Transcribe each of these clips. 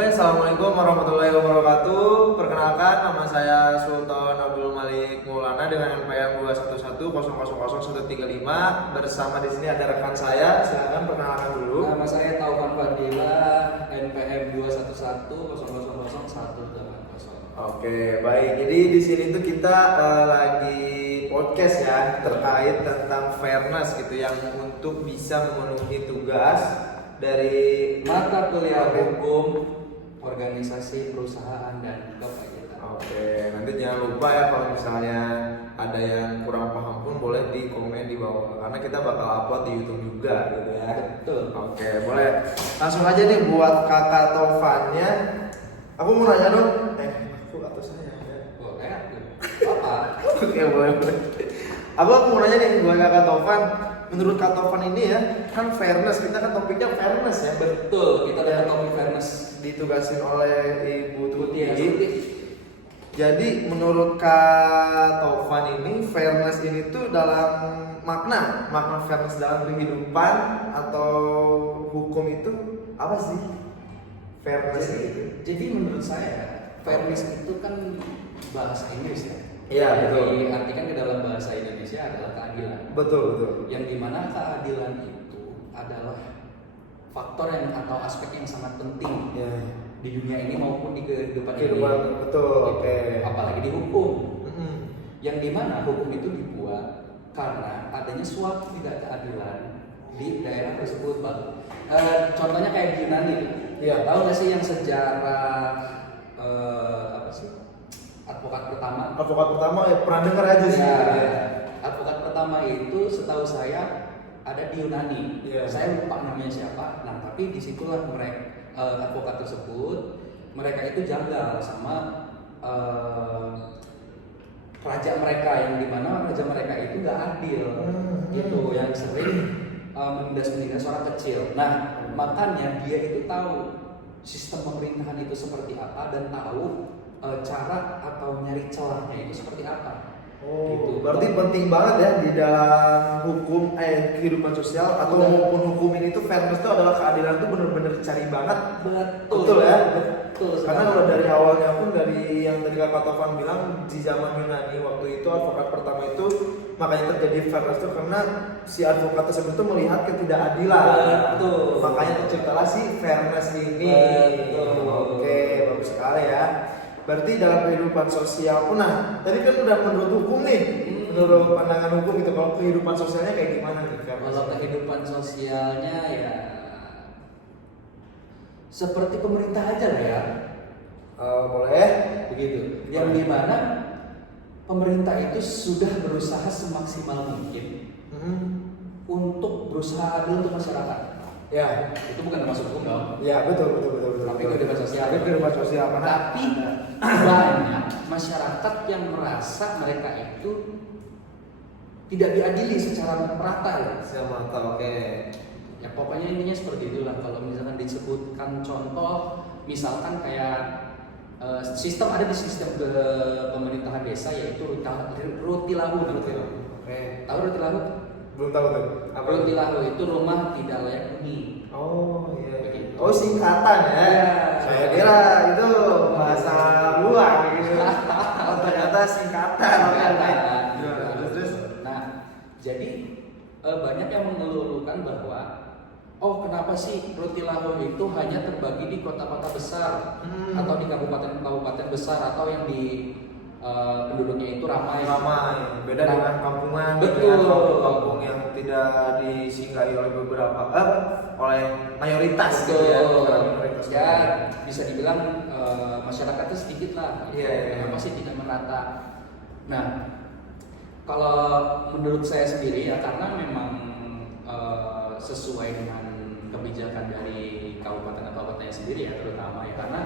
Oke, assalamualaikum warahmatullahi wabarakatuh. Perkenalkan, nama saya Sultan Abdul Malik Maulana dengan NPM 211000135. Bersama di sini ada rekan saya. Silakan perkenalkan dulu. Nama saya Taufan Fadila, NPM 211000180. Oke, baik. Jadi di sini tuh kita lagi podcast ya terkait tentang fairness gitu yang untuk bisa memenuhi tugas dari mata kuliah hukum, organisasi, perusahaan, dan kepajakan. Oke, nanti jangan lupa ya kalau misalnya ada yang kurang paham pun boleh di komen di bawah karena kita bakal upload di YouTube juga gitu ya. Betul. Oke, boleh. Langsung aja nih buat kakak Taufannya. Aku mau nanya dong. Aku atau saya? Boleh. Apa? Oke, boleh. Aku mau nanya nih buat kakak Taufan. Menurut Kak Taufan ini ya, kan fairness, kita kan topiknya fairness ya. Betul, kita dapat topik fairness. Ditugasin oleh Ibu Tuti. Tuti. Jadi menurut Kak Taufan ini fairness ini tuh dalam makna fairness dalam kehidupan atau hukum itu apa sih? Fairness itu. Jadi menurut saya, fairness itu kan bahasa Inggris ya. Iya, betul. Diartikan ke dalam bahasa Indonesia adalah keadilan. Betul. Yang dimana keadilan itu adalah faktor yang atau aspek yang sangat penting di dunia ini maupun di kehidupan ini. Betul. Oke. Apalagi di hukum. Yang dimana hukum itu dibuat karena adanya suatu tidak keadilan di daerah tersebut, Pak. Contohnya kayak Yunani. Iya. Tahu nggak sih yang sejarah apa sih? Advokat pertama Ya pernah dengar aja sih. Advokat pertama itu setahu saya ada di Yunani. Saya lupa namanya siapa. Nah, tapi disitulah mereka advokat tersebut mereka itu janggal sama raja mereka, yang dimana raja mereka itu nggak adil gitu, yang sering menindas orang kecil. Nah, makanya dia itu tahu sistem pemerintahan itu seperti apa dan tahu cara atau nyari celahnya itu seperti apa. Gitu. Berarti penting banget ya di dalam hukum kehidupan sosial atau maupun hukum ini tuh fairness itu adalah keadilan tuh benar-benar dicari banget. Betul ya. Betul. Karena kalau dari awalnya pun dari yang tadi Kak Taufan bilang di zaman Yunani waktu itu advokat pertama itu makanya terjadi fairness itu karena si advokat tersebut itu melihat ketidakadilan. Betul. Makanya terciptalah si fairness ini. Betul. Oke, bagus sekali ya. Berarti dalam kehidupan sosial pun, nah tadi kan udah menurut hukum nih, menurut pandangan hukum itu kalau kehidupan sosialnya kayak gimana nih? Kalau kehidupan sosialnya ya seperti pemerintah aja lah ya. Boleh. Begitu. Yang dimana pemerintah itu sudah berusaha semaksimal mungkin untuk berusaha adil untuk masyarakat. Ya. Itu bukan termasuk hukum dong. Ya betul. Tapi kehidupan sosial. Kehidupan sosial. Tapi banyak masyarakat yang merasa mereka itu tidak diadili secara merata ya. Secara merata, oke. Ya pokoknya intinya seperti itulah. Kalau misalkan disebutkan contoh, misalkan kayak sistem ada di sistem pemerintahan desa yaitu Rutilahu. Oke. Tahu Rutilahu? Belum tahu tuh. Rutilahu itu rumah tidak layak huni. Oh iya. Begitu. Oh singkatan ya. Saya kira itu bahasa luar gitu. Oh ternyata singkatan. Terus. Nah, jadi banyak yang mengeluhkan bahwa kenapa sih Rutilahu itu hanya terbagi di kota-kota besar atau di kabupaten-kabupaten besar atau yang di penduduknya itu ramai. Beda dengan kampungan. Betul. Kampung yang tidak disinggahi oleh beberapa oleh mayoritas gitu ya. Ya bisa dibilang masyarakatnya sedikit lah. Iya. Kenapa sih tidak merata? Nah, kalau menurut saya sendiri ya karena memang sesuai dengan kebijakan dari kabupaten atau kotanya sendiri ya, terutama ya karena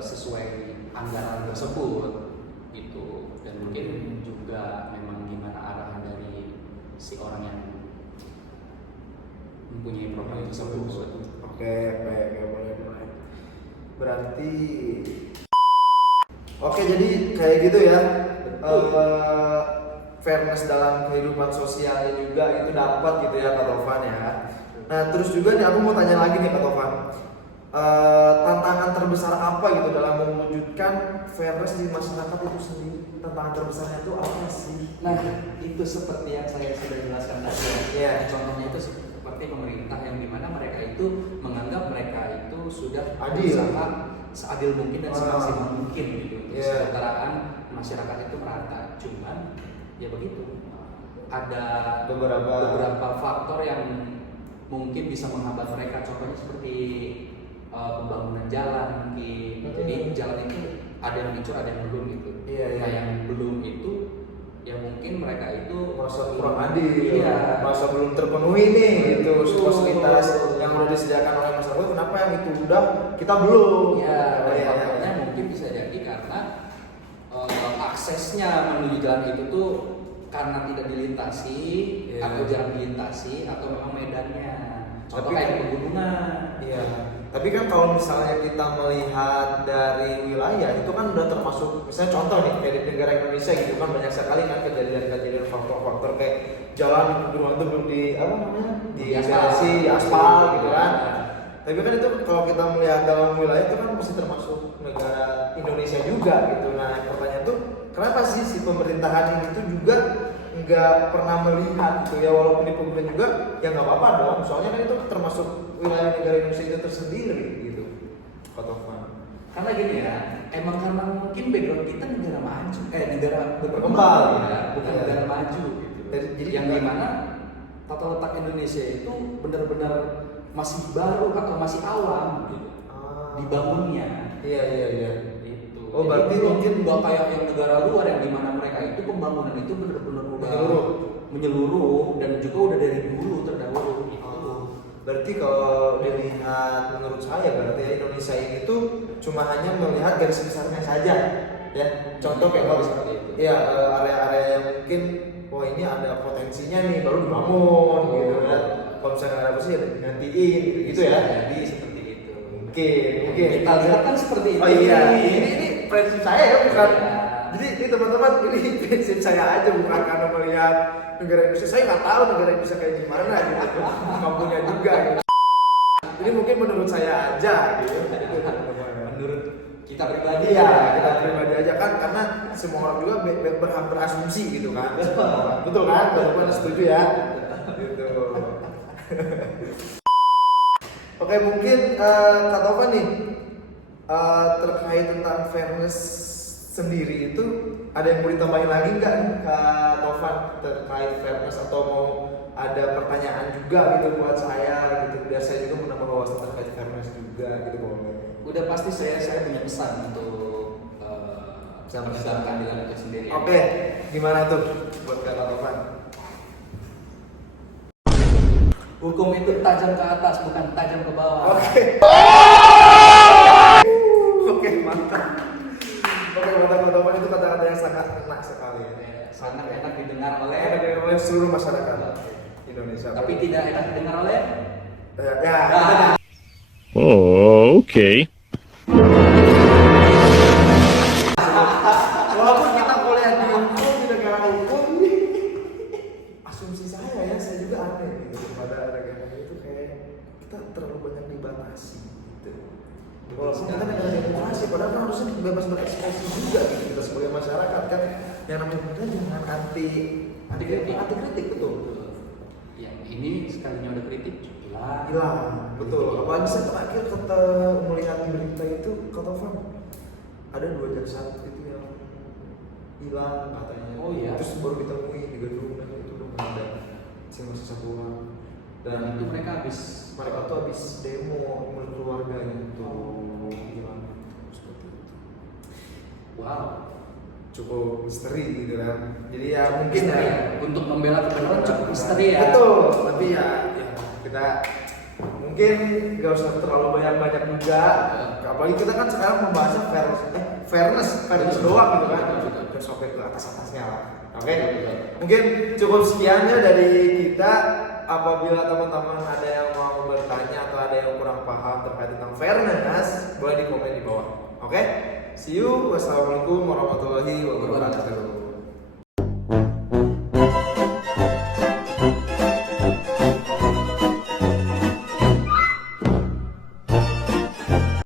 sesuai anggaran tersebut gitu, dan mungkin juga memang gimana arahan dari si orang yang mempunyai program tersebut. Oke, boleh. Berarti oke, jadi kayak gitu ya. Fairness dalam kehidupan sosialnya juga itu dapat gitu ya Kak Taufan ya. Nah terus juga nih aku mau tanya lagi nih Kak Taufan, tantangan terbesar apa gitu dalam mewujudkan fairness di masyarakat itu sendiri? Tantangan terbesarnya itu apa sih? Nah, itu seperti yang saya sudah jelaskan tadi. Iya. Contohnya itu seperti pemerintah yang dimana mereka itu menganggap mereka itu sudah Adil. berusaha seadil mungkin dan semaksimal mungkin gitu untuk Iya. kesejahteraan masyarakat itu merata. Cuman ya begitu. Ada beberapa faktor yang mungkin bisa menghambat mereka. Contohnya seperti pembangunan jalan mungkin. Jadi jalan itu ada yang dicor, ada yang belum gitu. Iya, iya. Nah, yang belum itu ya mungkin mereka itu Merasa kurang adil, Iya. merasa belum terpenuhi nih itu Betul. fasilitas yang udah disediakan oleh masyarakat, kenapa yang itu udah kita belum? Ya, Oh, dan iya, iya. faktornya mungkin bisa jadi karena aksesnya menuju jalan itu tuh karena tidak dilintasi Iya. atau jarang dilintasi atau memang medannya. Contoh Tapi- kayak di pegunungan. Iya. Tapi kan kalau misalnya kita melihat dari wilayah itu kan udah termasuk, misalnya contoh nih kayak di negara Indonesia gitu kan banyak sekali kan kejadian-kejadian faktor-faktor kayak jalan di pegunungan itu belum di apa namanya di aspal gitu kan. Tapi kan itu kalau kita melihat dalam wilayah itu kan masih termasuk negara Indonesia juga gitu. Nah pertanyaan tuh kenapa sih si pemerintahan ini tuh juga nggak pernah melihat gitu ya, walaupun di pegunungan juga ya nggak apa-apa dong. Soalnya kan itu termasuk wilayah negara Indonesia itu tersendiri gitu. Pak Taufan. Karena gini ya, emang karena mungkin background kita negara maju, negara Berkembang. ya, bukan Iya. negara maju gitu. Jadi yang dimana tata letak Indonesia itu benar-benar masih baru atau masih awam gitu. Dibangunnya. Iya iya iya. Itu. Oh, berarti mungkin nggak kayak yang negara luar yang dimana mereka itu pembangunan itu benar-benar udah menyeluruh dan juga udah dari dulu terdahulu gitu. Berarti kalau dilihat menurut saya berarti ya Indonesia ini tuh cuma hanya melihat garis besarnya saja ya. Contoh kayak kalau Seperti itu. ya area-area yang mungkin wah ini ada potensinya nih baru dibangun gitu ya. Kalau misalnya ada apa sih ya digantiin gitu ya. Jadi seperti itu. Mungkin Kita lihat kan seperti itu. Oh iya, ini prinsip saya ya bukan. Iya. Jadi ini teman-teman ini prinsip saya aja bukan karena melihat negara Indonesia. Saya nggak tahu negara Indonesia kayak gimana gitu. Kampungnya juga gitu. Ini mungkin menurut saya aja gitu. Menurut kita pribadi Iya, kita pribadi aja kan karena semua orang juga berhak berasumsi gitu kan. Betul kan? Teman-teman setuju ya? Gitu. Oke, mungkin Kak Taufan nih terkait tentang fairness sendiri itu ada yang mau ditambahin lagi nggak nih Kak Taufan terkait fairness atau mau ada pertanyaan juga gitu buat saya gitu biar saya juga menambah wawasan terkait fairness juga gitu boleh. udah pasti saya punya pesan untuk menegakkan keadilan itu sendiri. Oke, gimana tuh buat Kak Taufan? Hukum itu tajam ke atas, bukan tajam ke bawah. Oke. Oke, mantap. Oke, mantap Kak Taufan itu kata-kata yang sangat enak sekali. Sangat enak didengar oleh, Enak oleh seluruh masyarakat Indonesia. tapi tidak enak didengar oleh. Ya. Oh, okay. Walaupun kita kuliah di hukum di negara hukum, asumsi saya juga aneh gitu pada negara itu kayak kita terlalu banyak dibatasi gitu. Walaupun kita negara demokrasi, padahal kan harusnya bebas berekspresi juga gitu kita sebagai masyarakat kan. Yang namanya pemerintah jangan anti kritik betul. Yang ini sekalinya udah kritik hilang. Hilang betul. Apalagi saya terakhir kata melihat di berita itu Kak Taufan ada 2 jaksa itu yang hilang katanya. Oh iya. Terus baru ditemui di gedung dan itu udah nggak ada masih 1 orang. Dan Dan itu mereka habis tuh habis demo menurut keluarganya itu hilang seperti itu. wow. Cukup misteri gitu kan. Jadi ya mungkin Misteri ya untuk membela kebenaran cukup misteri ya. Betul, tapi ya kita mungkin nggak usah terlalu banyak juga. Apalagi kita kan sekarang membahasnya fairness doang gitu kan. Terus sampai ke atas-atasnya lah. Oke. Mungkin cukup sekian ya dari kita. Apabila teman-teman ada yang mau bertanya atau ada yang kurang paham terkait tentang fairness, boleh di komen di bawah. Oke? See you. Wassalamualaikum warahmatullahi wabarakatuh.